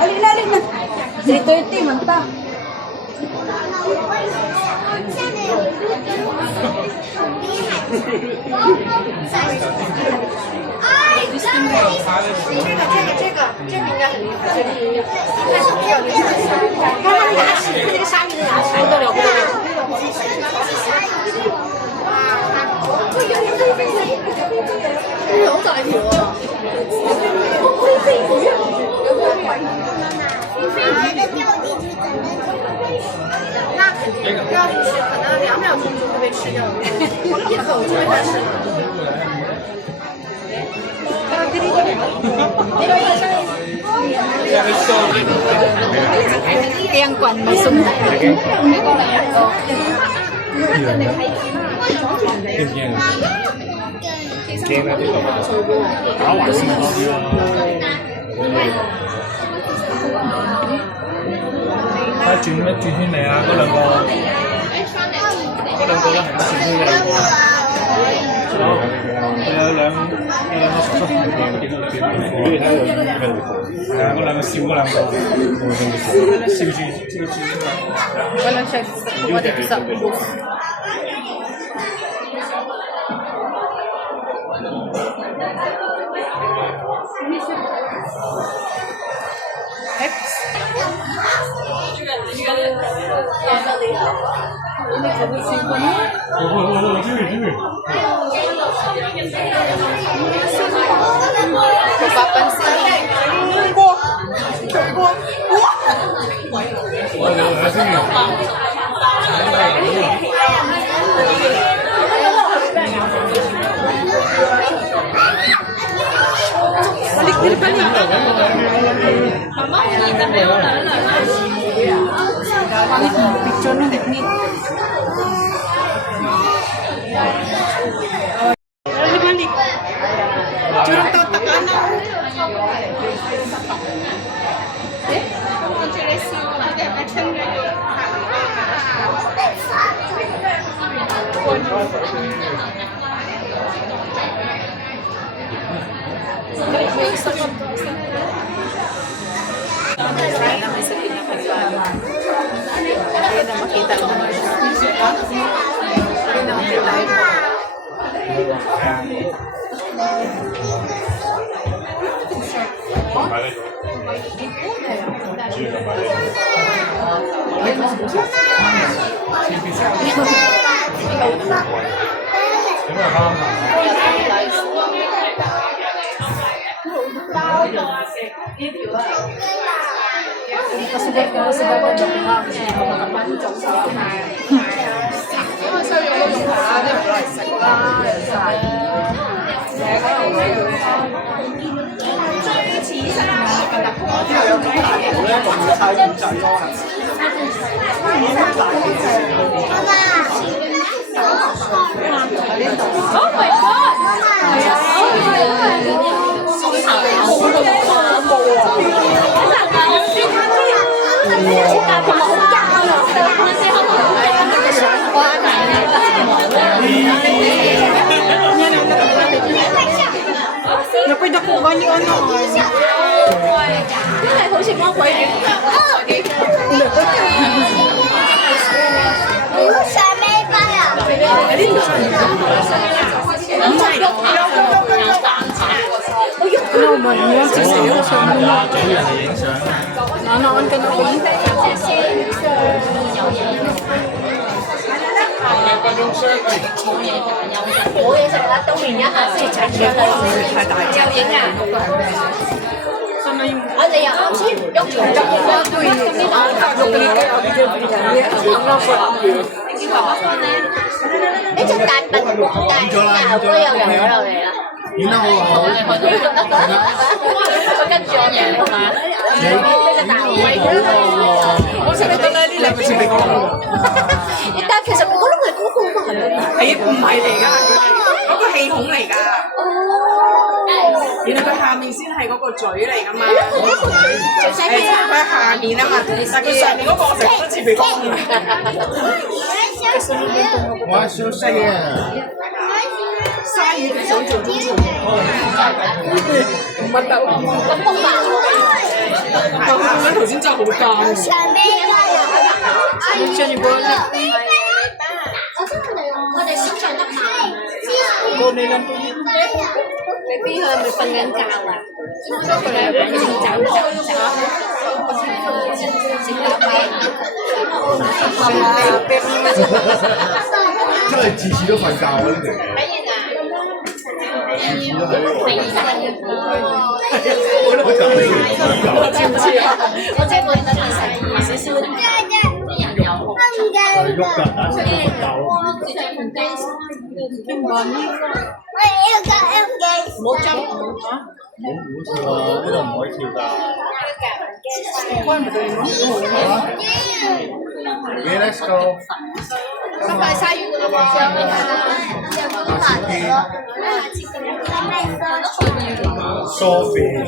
Alin na, alin na. 3:30, manta.这个应该很厉害，这个比较厉害。看他的牙齿，看这个鲨鱼的牙齿，不得了不得了。好大条啊！那掉进去可能2秒钟就会被吃掉，一口就会开始。Kaya ang kwan, may sumo. 驚啊！呢個打橫先多啲咯。睇轉咩轉圈嚟啊？嗰兩個都係咁轉圈嘅。有兩個叔叔，見到你見到你睇到係啊，嗰兩個笑嗰兩個，笑住。Walang siya kukuha dito sa ubos. Picture ng technique. Balik. Curang tatakan na. Namin sa pinakasama. Ayun na makita mo. Ayun na makita mo. Kasi dahil ko sa bawal ng mga makapantong sa mga so yung mga Oh my God! Napay dakuha ni ano. Cái này好似魔鬼魚。上尾巴啊！Ano ba niya? Sisiyo sa mga. Nanoon ka na ba? Ở đây à? Đúng rồi. Để cho cạnh mình cạnh nào có yêu rồi nè. Yun na ako. Pagka niya naman. Kung sabi ito na nila, sabi ko. Ito,其實我覺得係嗰個嘛。係唔係嚟㗎？嗰個氣孔嚟㗎。原來佢下面先係嗰個嘴嚟㗎嘛。佢喺下面啊嘛，但係佢上面嗰個我成日都似鼻哥。我係小食嘅。鯊魚佢想做中廚。Mata. 頭先真係好啱。將住玻璃，我哋小上得嘛？玻璃啦，你邊佢係咪瞓緊覺啊？佢哋係俾錢找真係次次都瞓覺啊！呢條嘢。次次都喺我知唔知啊？我即係覺得少少啲人有係喐㗎，但係成日瞓覺。唔好爭嚇。唔好跳啊！呢度唔可以跳㗎。Okay, let's go。今日鯊魚嗰個Sophie。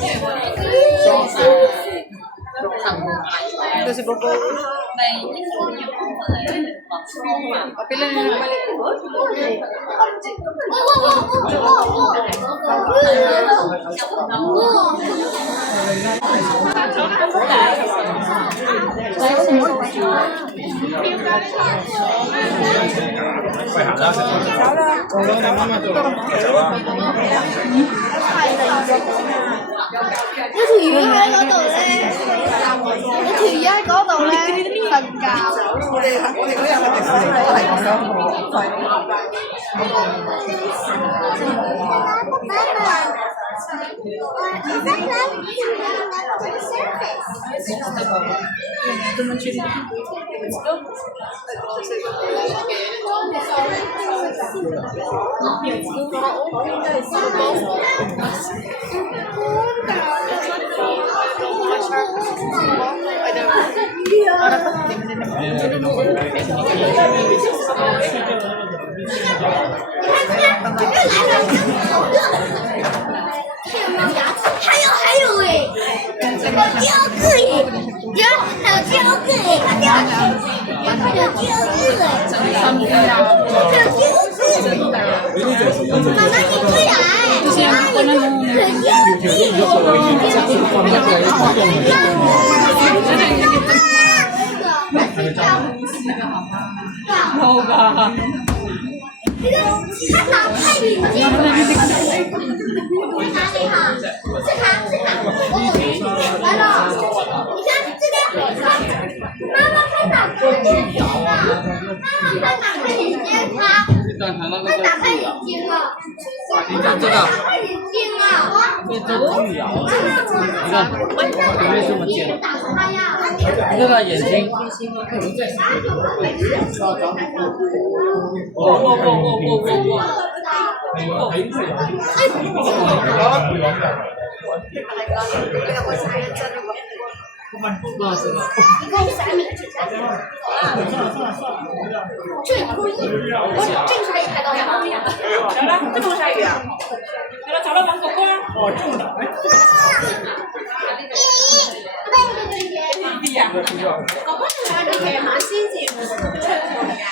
就是波波。快行啦！走啦！我攞大媽媽做走啦！有條魚喺嗰度咧，有條魚喺嗰度咧瞓覺。我哋嗰日去迪士尼都係咁樣。还有哎，有第二个耶，还有第二个耶，有第二个哎，还有第二个，妈妈你快来，有第冇㗎。他打太眼睛了，哪里好？是他，来了，你看这个，妈妈快打开眼睛了，妈妈快打开眼睛，快打开眼睛了，快打开眼睛了，你做猪油，为什么这么打开呀？你看他眼睛。这可以，我这个是可以拍到的。走啦，這冇鯊魚啊！走啦，揾哥哥啦！哦，中唔到咩？哥哥，你係馬先至出嚟啊？